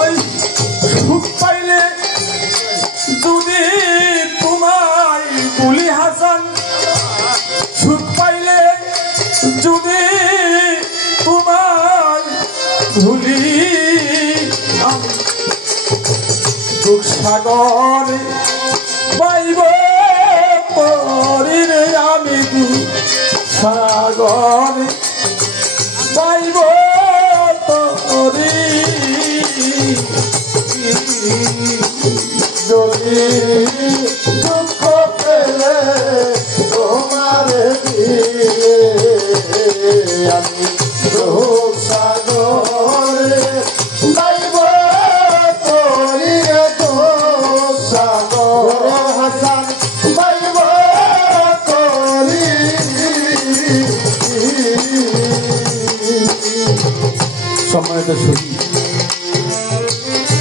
ওই সুখ পাইলে যদি তোমায় ভুলি হাসান, সুখ পাইলে যদি তোমায় ভুলি দুঃখ সাগরে পাইব পরিরে আমি দুঃখ সাগরে পাইব তরি যদি দুঃখ পেলে তোমার দিলে আমি দুঃখ সাগরে পাইব তরি দুঃখ সাগরে হাসান পাইব তরি। সম্মানিত সুধী,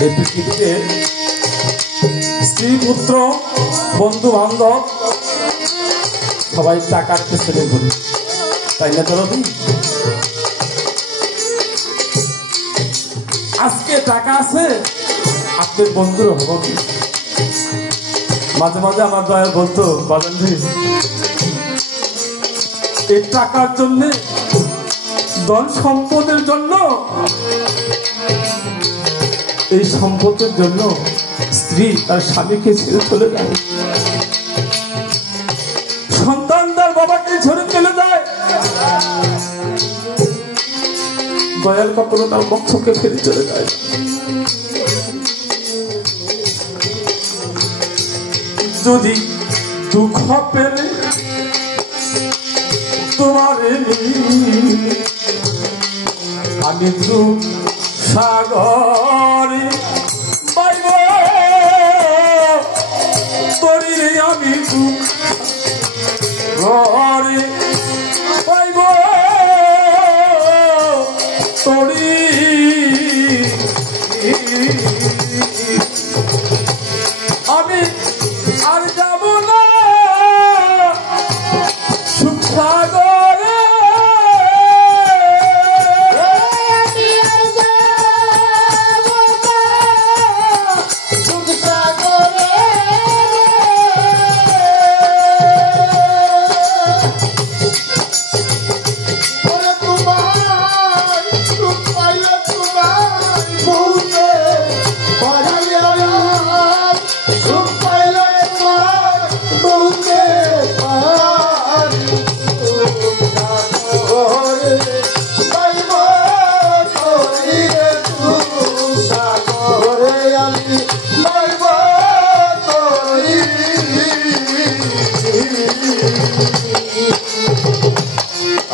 এই পৃথিবীতে স্ত্রী পুত্র বন্ধু বান্ধব সবাই টাকার পেছনে ঘুরে, তাই না? ধরো আজকে টাকা আছে, আপনার বন্ধুর হব। মাঝে মাঝে আমার দয়া বলতো, বাজান এই টাকার জন্যে, ধন সম্পদের জন্য, এই সম্পদের জন্য স্ত্রী তার স্বামীকে ছেড়ে চলে যায়, সন্তান তার বাবাকে ছেড়ে চলে যায়, দয়াল কখনো তার বক্ষকে ফেলে চলে যায়। যদি দুঃখ পেলে তোমারে আমি দুঃখ সাগরে পাইব তরি, আমি দুঃখ ঘরে পাইব তরি। আমি আর যাব না সুখ সাগরে,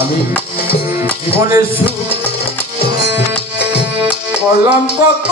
আমি জীবনের সুখ করলাম কত।